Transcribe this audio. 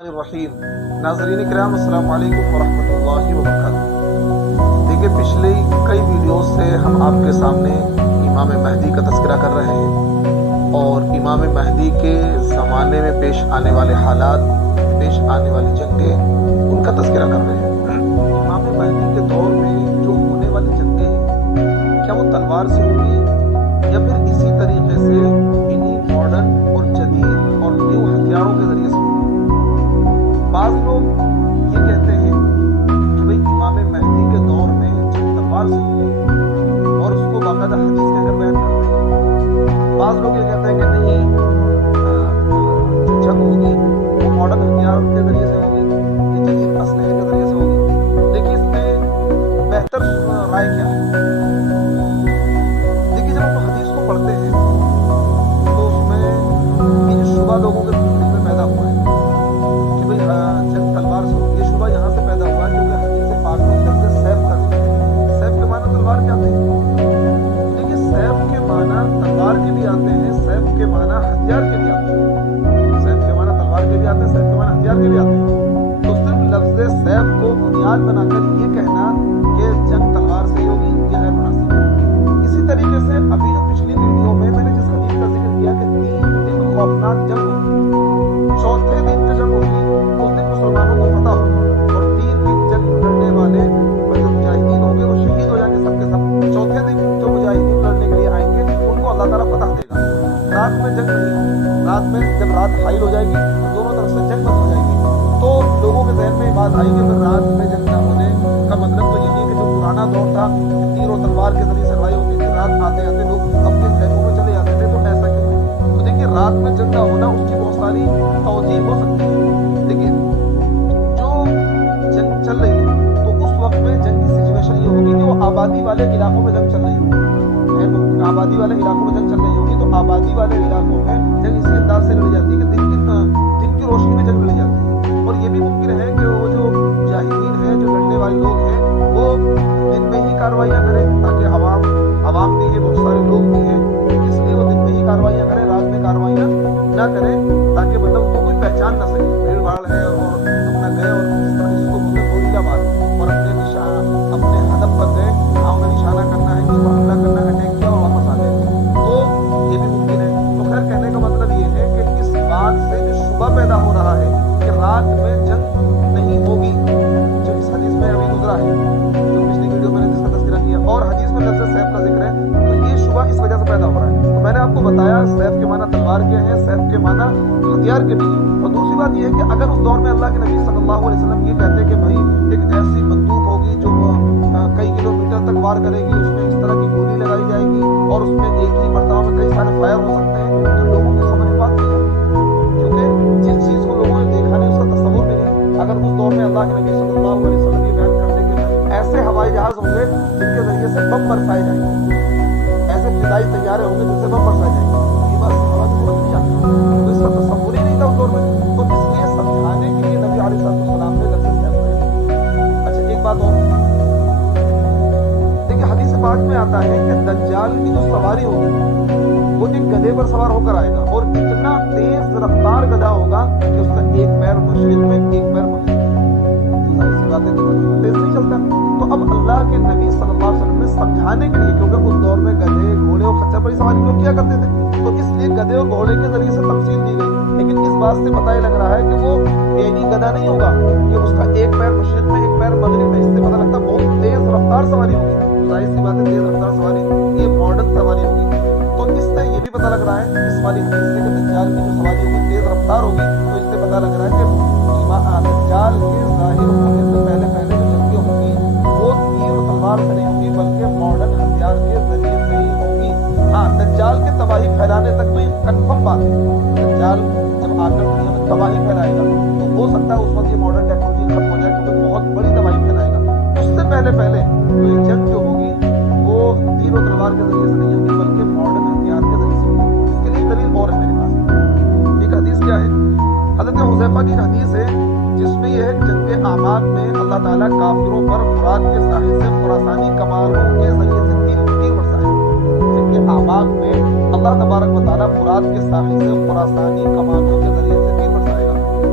الرحیم ناظرین کرام السلام علیکم ورحمۃ اللہ وبرکاتہ۔ دیکھیے پچھلے کئی ویڈیوز سے ہم آپ کے سامنے امام مہدی کا تذکرہ کر رہے ہیں اور امام مہدی کے زمانے میں پیش آنے والے حالات، پیش آنے والی جنگیں، ان کا تذکرہ کر رہے ہیں۔ امام مہدی کے دور میں جو ہونے والی جنگیں ہیں کیا وہ تلوار سے ہوگی یا پھر اسی طریقے سے انہی ماڈرن اور جدید اور نیو ہتھیاروں کے ذریعے سے ہوگی؟ بعض لوگ یہ کہتے ہیں کہ بھئی امام مہدی کے دور میں جنگ تلوار سے ہوگی اور اس کو باقاعدہ حدیث کہہ کر بیان کرتے ہیں۔ بعض لوگ یہ کہتے ہیں کہ نہیں، جو جنگ ہوگی وہ ماڈرن ہتھیار کے ذریعے سے ہوگی، یہ جدید اسلحے کے ذریعے سے ہوگی۔ دیکھیے اس میں بہتر رائے کیا ہے؟ دیکھیے جب ہم حدیث کو پڑھتے ہیں تو اس میں یہ جو شبہ لوگوں کے دل میں پیدا ہوا ہے کہ بھئی جنگ تلوار سے ہوگی، یہ شبہ یہاں سے پیدا ہوا کیونکہ حدیث پاک میں لفظ سیف کا ذکر ہے۔ سیف کے معنی تلوار کے آتے ہیں، دیکھیے سیف کے معنی تلوار کے بھی آتے ہیں، سیف کے معنی ہتھیار کے بھی آتے ہیں، سیف کے معنی تلوار کے بھی آتے ہیں، سیف کے معنی ہتھیار کے بھی آتے ہیں۔ تو صرف لفظ سیف کو بنیاد بنا کر یہ کہنا کہ جنگ تلوار سے ہوگی یہ غیر مناسب ہے۔ اسی طریقے سے ابھی جو پچھلی ویڈیو میں نے جس حدیث کا ذکر کیا کہ 3 دن خوفناک جنگ ہوگی، چوتھے دن جو جنگ ہوگی اس دن مسلمانوں کو فتح ہوگی اور 3 دن جنگ لڑنے والے جو مجاہدین ہوں گے وہ شہید ہو جائیں گے سب کے سب۔ چوتھے دن جو مجاہدین لڑنے کے لیے آئیں گے ان کو اللہ تعالیٰ فتح دے گا۔ رات میں جنگ نہیں ہوگی، رات میں جب رات حائل ہو جائے گی دونوں طرف سے جنگ بند ہو جائے گی تو لوگوں کے ذہن میں یہ بات آئی کہ پھر رات میں جنگ نہ ہونے کا مطلب تو یہی ہے کہ جو پرانا دور تھا کہ تیر و تلوار کے ذریعے سے لڑائی ہوتی تھی، رات آتے آتے لوگ اپنے خیموں میں چلے جاتے تھے، تو ایسا کیوں ہے؟ تو دیکھیے رات میں جنگ نہ ہونا اس کی بہت ساری توجیہ ہو سکتی ہے۔ دیکھیے جو جنگ چل رہی ہے تو اس وقت میں جنگ کی سچویشن یہ ہوگی کہ وہ آبادی والے علاقوں میں جنگ چل رہی ہوگی، آبادی والے علاقوں میں جنگ چل رہی ہوگی تو آبادی والے علاقوں میں جنگ اسی انداز سے لڑی جاتی ہے کہ دن کی روشنی میں جنگ لڑی جاتی ہے، اور یہ بھی ممکن ہے کہ وہ جو مجاہدین ہیں، جو لڑنے والے لوگ ہیں، وہ دن میں ہی کاروائیاں کریں تاکہ عوام بھی ہے، بہت سارے لوگ بھی ہیں، اس لیے وہ دن میں ہی کاروائیاں کریں، رات میں کاروائیاں نہ کریں تاکہ مطلب ان کو کوئی پہچان نہ سکے۔ بھیڑ بھاڑ ہے اور اپنا گئے اور اس کو بولتے گولیاں مار اور اپنے ہدف پر گئے، انہیں نشانہ کرنا ہے، اس پر حملہ کرنا ہے، اٹیک کیا اور واپس آ گئے، تو یہ بھی ممکن ہے۔ تو خیر کہنے کا مطلب یہ ہے کہ اس بات سے جو شبہ پیدا ہو رہا ہے کہ رات میں جنگ نہیں ہوگی، جو اس حدیث میں ابھی گزرا ہے، جو پچھلی ویڈیو میں نے جس کا تذکرہ کیا، اور حدیث میں لفظ سیف کا ذکر ہے، تو یہ شبہ اس وجہ سے پیدا ہو رہا ہے۔ تو میں نے آپ کو بتایا سیف کے معنی تلوار کے ہیں، سیف کے معنی ہتھیار کے بھی ہیں۔ اور دوسری بات یہ ہے کہ اگر اس دور میں اللہ کے نبی صلی اللہ علیہ وسلم یہ کہتے کہ بھائی ایک ایسی بندوق ہوگی جو کئی کلومیٹر تک وار کرے گی، اس میں اس طرح کی گولی لگائی جائے گی اور اس میں ایک ہی مرتبہ میں کئی سارے فائر ہو سکتے ہیں، تو لوگوں کی سمجھ بات نہیں ہے کیونکہ جس چیز کو لوگوں نے دیکھا نہیں اس کا تصور بھی نہیں۔ اگر اس دور میں اللہ کے نبی صلی اللہ علیہ وسلم یہ بیان کرتے کہ ایسے ہوائی جہاز ہوں گے جن کے ذریعے سے بم برسائے جائیں گے، ایسے فضائی طیارے ہوں گے جن سے بم برسائے جائیں گے، یہ بات ہوا تو سمجھ نہیں آتی، تو اس کا تصور ہی نہیں تھا اس دور میں، تو اس لیے سمجھانے کے لیے نبی علیہ السلام نے لفظ سیف کہا۔ اچھا ایک بات اور دیکھیے حدیث پاک میں آتا ہے کہ دجال کی جو سواری ہوگی وہ ایک گدھے پر سوار ہو کر آئے گا اور اتنا تیز رفتار گدھا ہوگا کہ اس کا ایک پیر مشرق میں ایک پیر مغرب میں، تو ظاہر سی بات ہے کہ تیز نہیں چلتا۔ تو اب اللہ کے نبی صلی اللہ علیہ وسلم نے سمجھانے کے لیے، کیونکہ اس دور میں گدھے گھوڑے اور خچر پر سواری لوگ کیا کرتے تھے، تو اس لیے گدھے اور گھوڑے کے ذریعے سے تمثیل دی گئی، لیکن اس بات سے پتہ ہی لگ رہا ہے کہ وہ یعنی گدھا نہیں ہوگا کہ اس کا ایک پیر مشرق میں ایک پیر مغرب میں، اس سے پتہ لگتا ہے بہت تیز رفتار سواری ہوگی، ظاہر سی بات ہے تیز رفتار سواری یہ ماڈرن سواری ہوگی۔ تو اس سے یہ بھی پتہ لگ رہا ہے اس والی حدیث سے کہ دجال کی جو سواری ہوگی تیز رفتار ہوگی، تو اس سے پتہ لگ رہا ہے کہ دجال کے ظاہر ہونے سے پہلے جو جنگیں ہوں گی وہ تیر و تلوار سے نہیں ہوگی بلکہ ماڈرن ہتھیار کے ذریعے سے ہی ہوگی۔ ہاں دجال کے تباہی پھیلانے تک تو یہ کنفرم بات ہے، دجال جب آ کر دنیا میں تباہی پھیلائے گا تو ہو سکتا ہے اس وقت یہ ماڈرن ٹیکنالوجی ختم ہو جائے کیونکہ بہت بڑی تباہی پھیلائے گا۔ اس سے پہلے تو یہ جنگ جو ہوگی وہ تیر و تلوار کے ذریعے سے نہیں ہوگی بلکہ ماڈرن ہتھیار کے ذریعے سے ہوگی۔ اس کے لیے دلیل اور ہے میرے پاس، ایک حدیث کیا ہے، حضرت حذیفہ کی حدیث ہے جس میں یہ ہے جنگ اعماق میں اللہ تعالیٰ کافروں پر فرات کے ساحل سے خراسانی کمانوں کے ذریعے سے تیر برسائے۔ جنگ اعماق میں اللہ تبارک و تعالیٰ فرات کے ساحل سے خراسانی کمانوں کے ذریعے سے تیر برسائے گا۔